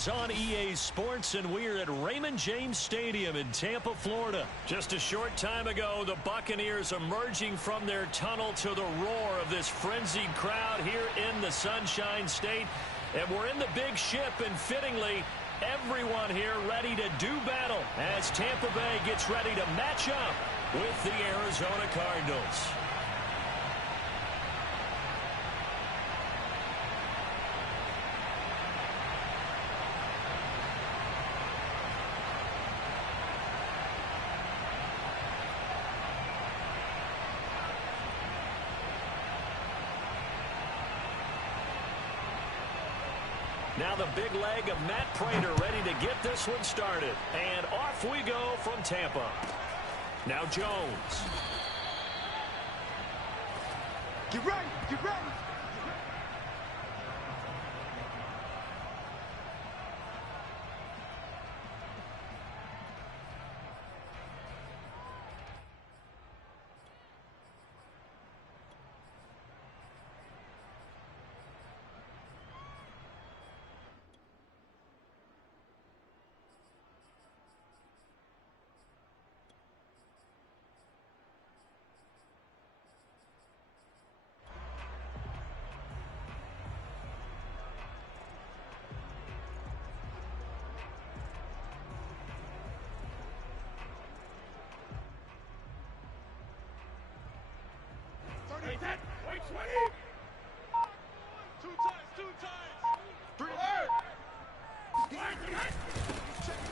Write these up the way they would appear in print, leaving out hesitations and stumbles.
is on EA Sports, and we're at Raymond James Stadium in Tampa, Florida. Just a short time ago, the Buccaneers emerging from their tunnel to the roar of this frenzied crowd here in the Sunshine State. And we're in the big ship, and fittingly, everyone here ready to do battle as Tampa Bay gets ready to match up with the Arizona Cardinals. Now the big leg of Matt Prater ready to get this one started. And off we go from Tampa. Now Jones. Get ready, get ready.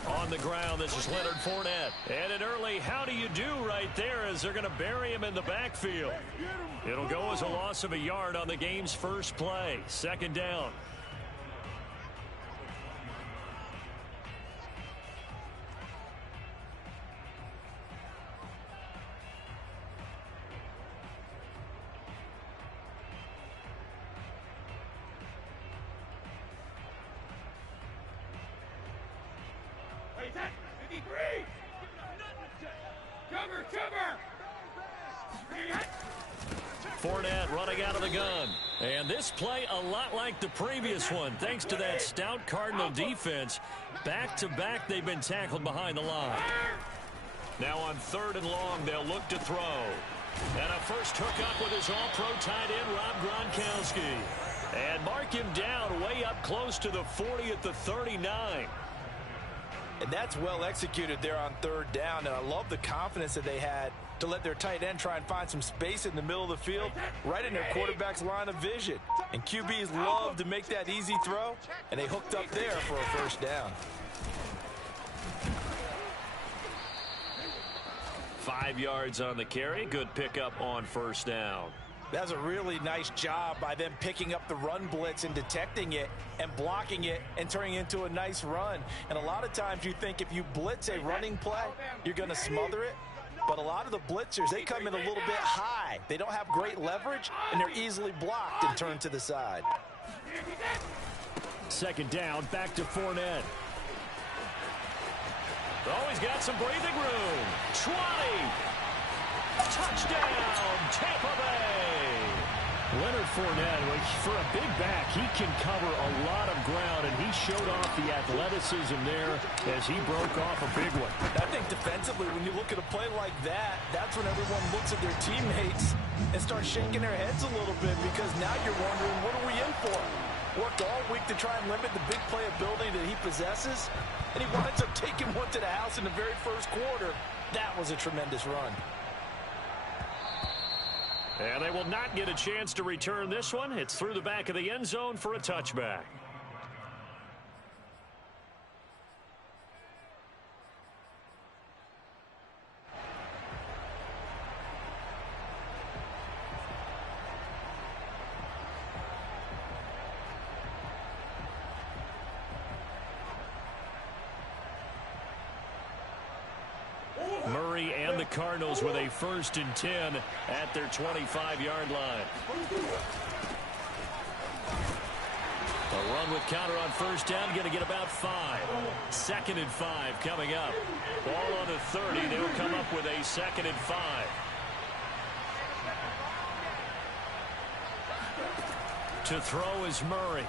On the ground, this is Leonard Fournette. And an early how do you do right there as they're going to bury him in the backfield. It'll go as a loss of a yard on the game's first play. Second down. Fournette running out of the gun. And this play a lot like the previous one, thanks to that stout Cardinal defense. Back-to-back, they've been tackled behind the line. Now on 3rd and long, they'll look to throw. And a first hookup with his all-pro tight end, Rob Gronkowski. And mark him down way up close to the 40 at the 39. And that's well executed there on 3rd down. And I love the confidence that they had to let their tight end try and find some space in the middle of the field, right in their quarterback's line of vision. And QBs love to make that easy throw, and they hooked up there for a first down. 5 yards on the carry. Good pickup on first down. That's a really nice job by them picking up the run blitz and detecting it and blocking it and turning it into a nice run. And a lot of times you think if you blitz a running play, you're going to smother it. But a lot of the blitzers, they come in a little bit high. They don't have great leverage, and they're easily blocked and turned to the side. Second down, back to Fournette. Oh, he's got some breathing room. 20. Touchdown, Tampa Bay. Leonard Fournette, for a big back, he can cover a lot of ground, and he showed off the athleticism there as he broke off a big one. I think defensively, when you look at a play like that, that's when everyone looks at their teammates and starts shaking their heads a little bit, because now you're wondering, what are we in for? Worked all week to try and limit the big play ability that he possesses, and he winds up taking one to the house in the very first quarter. That was a tremendous run. And they will not get a chance to return this one. It's through the back of the end zone for a touchback. Murray and the Cardinals with a 1st and 10 at their 25-yard line. A run with counter on first down, going to get about 5. 2nd and 5 coming up. Ball on the 30. They will come up with a 2nd and 5. To throw is Murray.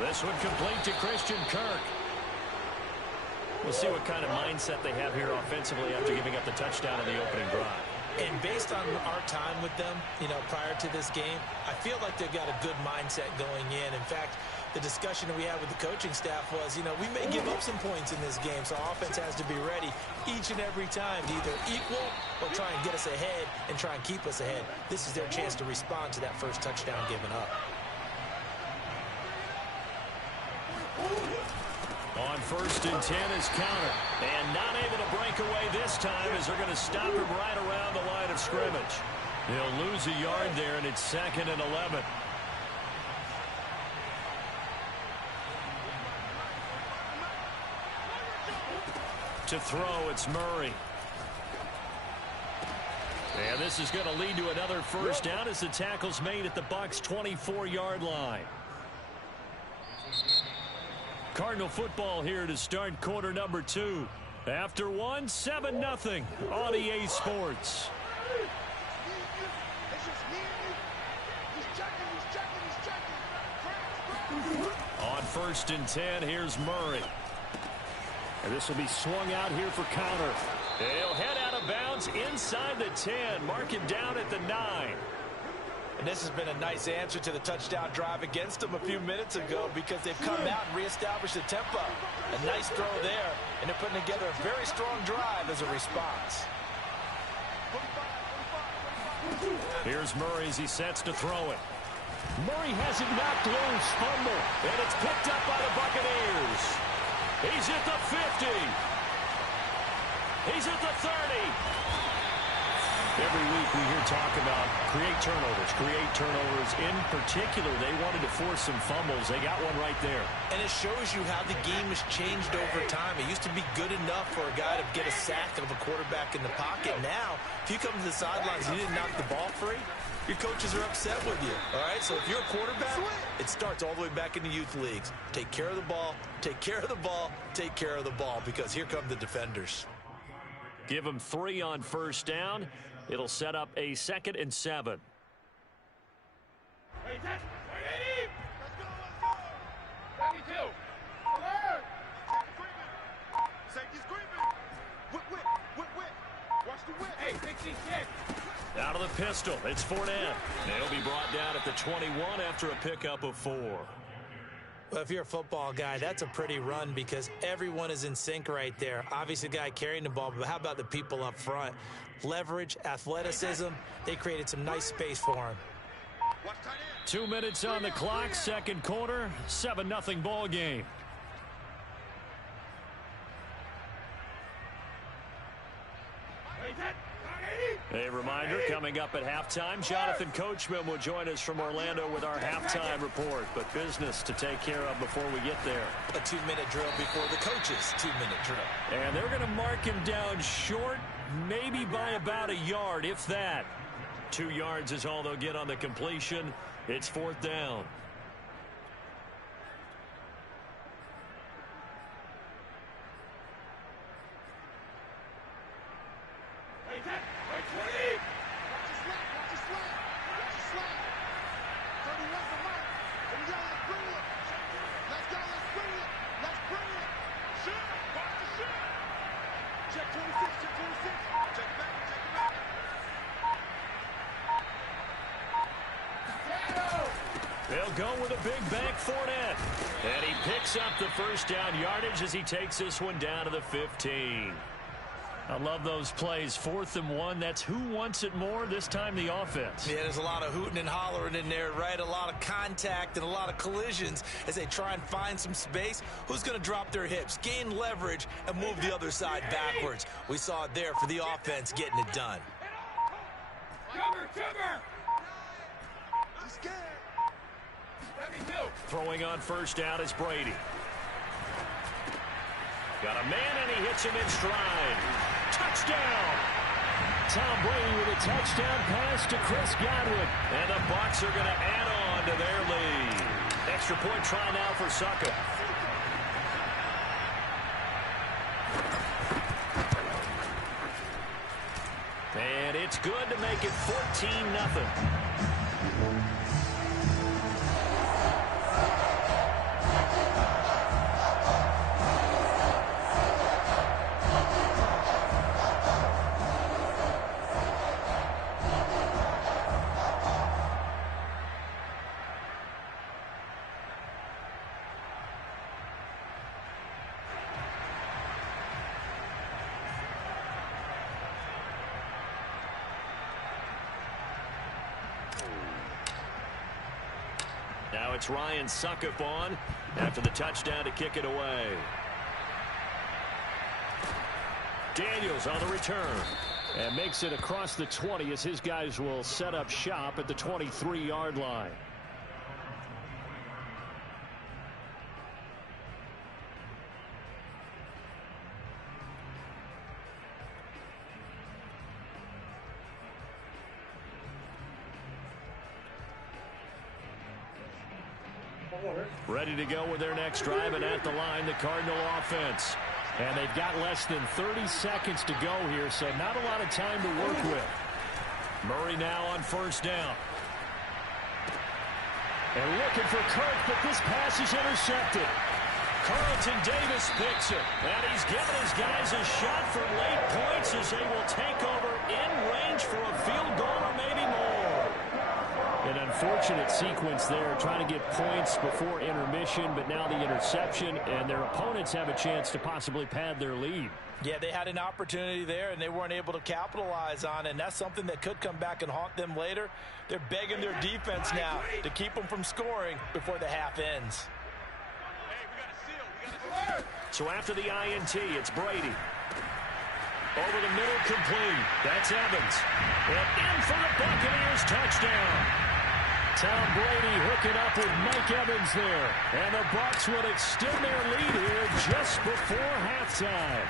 This one complete to Christian Kirk. We'll see what kind of mindset they have here offensively after giving up the touchdown in the opening drive. And based on our time with them, prior to this game, I feel like they've got a good mindset going in. In fact, the discussion that we had with the coaching staff was, we may give up some points in this game, so our offense has to be ready each and every time to either equal or try and get us ahead and try and keep us ahead. This is their chance to respond to that first touchdown given up. On 1st and 10 is counter. And not able to break away this time as they're going to stop him right around the line of scrimmage. He'll lose a yard there, and it's 2nd and 11. To throw, it's Murray. And this is going to lead to another first down as the tackle's made at the Bucs' 24-yard line. Cardinal football here to start quarter number 2. After 1, 7-0 on EA Sports. On 1st and 10, here's Murray. And this will be swung out here for counter. He'll head out of bounds inside the 10. Mark him down at the 9. And this has been a nice answer to the touchdown drive against them a few minutes ago because they've come out and reestablished the tempo. A nice throw there, and they're putting together a very strong drive as a response. Here's Murray as he sets to throw it. Murray has it knocked loose, fumble, and it's picked up by the Buccaneers. He's at the 50. He's at the 30. Every week we hear talk about create turnovers. In particular, they wanted to force some fumbles. They got one right there. And it shows you how the game has changed over time. It used to be good enough for a guy to get a sack of a quarterback in the pocket. Now, if you come to the sidelines and you didn't knock the ball free, your coaches are upset with you. All right, so if you're a quarterback, it starts all the way back in the youth leagues. Take care of the ball, take care of the ball, take care of the ball, because here come the defenders. Give them 3 on first down. It'll set up a 2nd and 7. Out of the pistol, it's Fournette. They'll be brought down at the 21 after a pickup of 4. Well, if you're a football guy, that's a pretty run because everyone is in sync right there. Obviously, the guy carrying the ball, but how about the people up front? Leverage, athleticism, they created some nice space for him. 2 minutes on the clock, second quarter, 7-0 ball game. A reminder, coming up at halftime, Jonathan Coachman will join us from Orlando with our halftime report. But business to take care of before we get there. A 2-minute drill before the coach's 2-minute drill. And they're going to mark him down short, maybe by about a yard, if that. 2 yards is all they'll get on the completion. It's 4th down. They'll go with a big bank Fournette. And he picks up the first down yardage as he takes this one down to the 15. I love those plays. 4th and 1. That's who wants it more, this time the offense. Yeah, there's a lot of hooting and hollering in there, right? A lot of contact and a lot of collisions as they try and find some space. Who's going to drop their hips, gain leverage, and move the other side backwards? We saw it there for the offense getting it done. Throwing on first down is Brady. Got a man, and he hits him in stride. Touchdown! Tom Brady with a touchdown pass to Chris Godwin. And the Bucs are going to add on to their lead. Extra point try now for Sucker. And it's good to make it 14-0. Now it's Ryan Succop on after the touchdown to kick it away. Daniels on the return. And makes it across the 20 as his guys will set up shop at the 23-yard line. Ready to go with their next drive, and at the line, the Cardinal offense. And they've got less than 30 seconds to go here, so not a lot of time to work with. Murray now on first down. And looking for Kirk, but this pass is intercepted. Carlton Davis picks it. And he's given his guys a shot for late points as they will take over in range for a field goal or maybe more. An unfortunate sequence there, trying to get points before intermission, but now the interception, and their opponents have a chance to possibly pad their lead. Yeah, they had an opportunity there, and they weren't able to capitalize on it, and that's something that could come back and haunt them later. They're begging their defense now to keep them from scoring before the half ends. So after the INT, it's Brady. Over the middle, complete. That's Evans. And in for the Buccaneers touchdown. Tom Brady hooking up with Mike Evans there. And the Bucs will extend their lead here just before halftime.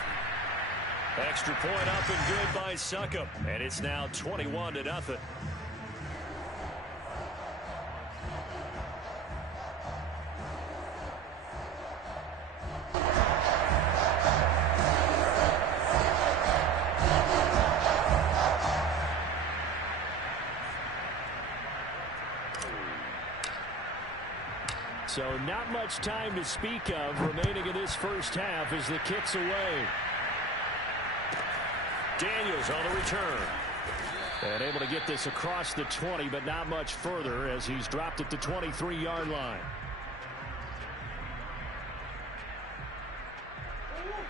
Extra point up and good by Succop. And it's now 21-0. So not much time to speak of remaining in this first half as the kick's away. Daniels on the return. And able to get this across the 20, but not much further as he's dropped at the 23-yard line.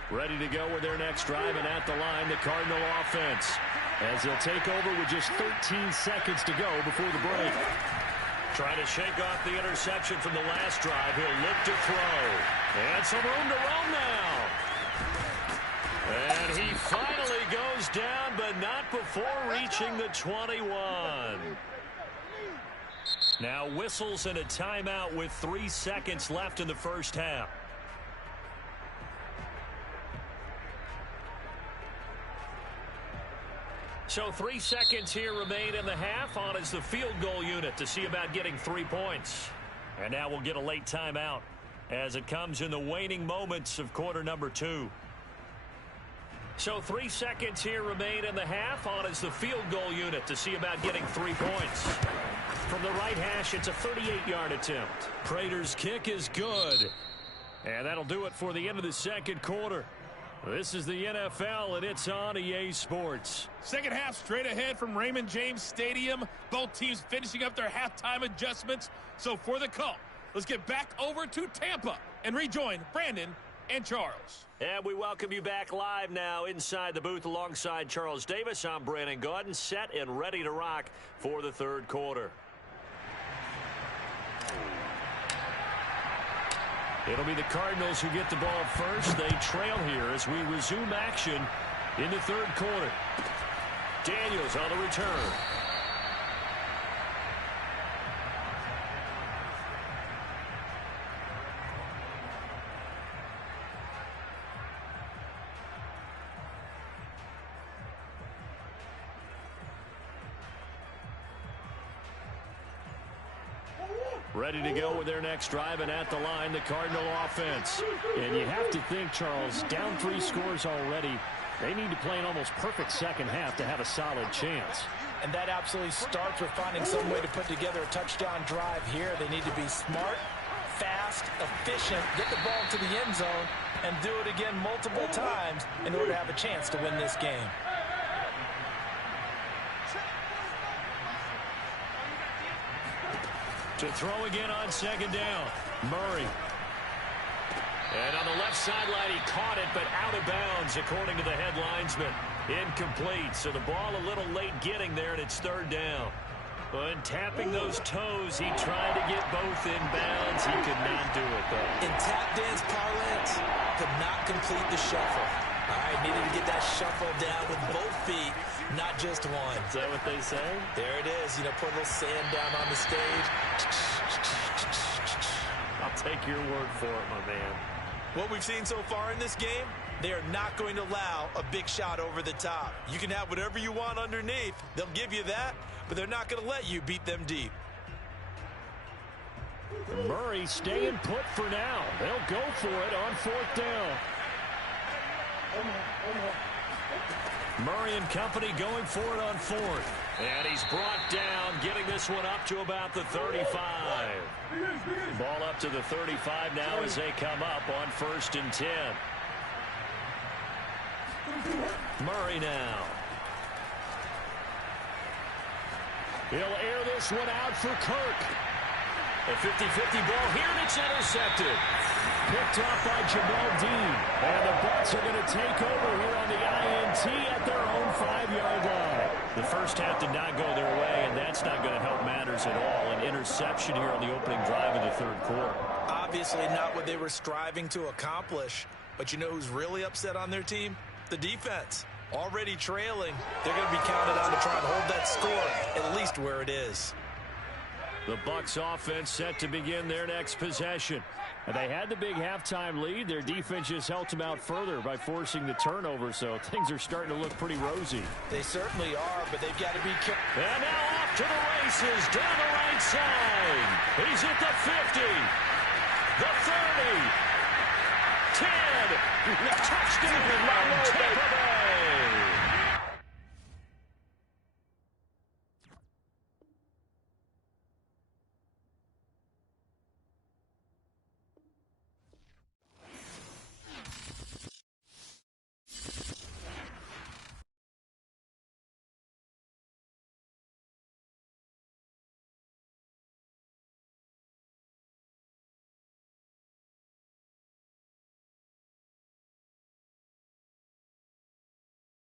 Ready to go with their next drive, and at the line, the Cardinal offense. As they'll take over with just 13 seconds to go before the break. Trying to shake off the interception from the last drive. He'll look to throw. And some room to roam now. And he finally goes down, but not before reaching the 21. Now whistles and a timeout with 3 seconds left in the first half. So 3 seconds here remain in the half. On is the field goal unit to see about getting 3 points. And now we'll get a late timeout as it comes in the waning moments of quarter number 2. So 3 seconds here remain in the half. On is the field goal unit to see about getting 3 points. From the right hash, it's a 38-yard attempt. Prater's kick is good. And that'll do it for the end of the second quarter. This is the NFL, and it's on EA Sports. Second half straight ahead from Raymond James Stadium. Both teams finishing up their halftime adjustments. So for the call, let's get back over to Tampa and rejoin Brandon and Charles. And we welcome you back live now inside the booth alongside Charles Davis. I'm Brandon Gaudin, set and ready to rock for the third quarter. It'll be the Cardinals who get the ball first. They trail here as we resume action in the third quarter. Daniels on the return. Ready to go with their next drive, and at the line, the Cardinal offense. And you have to think, Charles, down 3 scores already. They need to play an almost perfect second half to have a solid chance. And that absolutely starts with finding some way to put together a touchdown drive here. They need to be smart, fast, efficient, get the ball to the end zone, and do it again multiple times in order to have a chance to win this game. To throw again on second down, Murray. And on the left sideline, he caught it, but out of bounds, according to the head linesman. Incomplete, so the ball a little late getting there, and it's third down. Well, and tapping those toes, he tried to get both in bounds. He could not do it, though. In tap dance parlance, could not complete the shuffle. All right, needed to get that shuffle down with both feet, not just one. Is that what they say? There it is. You know, put a little sand down on the stage. I'll take your word for it, my man. What we've seen so far in this game, they are not going to allow a big shot over the top. You can have whatever you want underneath. They'll give you that, but they're not going to let you beat them deep. Murray staying put for now. They'll go for it on 4th down. Murray and company going for it on 4th. And he's brought down, getting this one up to about the 35. Ball up to the 35 now as they come up on 1st and 10. Murray now. He'll air this one out for Kirk. A 50-50 ball here, and it's intercepted. Picked off by Jamel Dean. And the Bucs are going to take over here on the INT at their own 5-yard line. The first half did not go their way, and that's not going to help matters at all. An interception here on the opening drive of the 3rd quarter. Obviously not what they were striving to accomplish. But you know who's really upset on their team? The defense. Already trailing. They're going to be counted on to try and hold that score at least where it is. The Bucs offense set to begin their next possession. And they had the big halftime lead. Their defense just helped them out further by forcing the turnover, so things are starting to look pretty rosy. They certainly are, but they've got to be careful. And now off to the races down the right side. He's at the 50, the 30, 10, touchdown.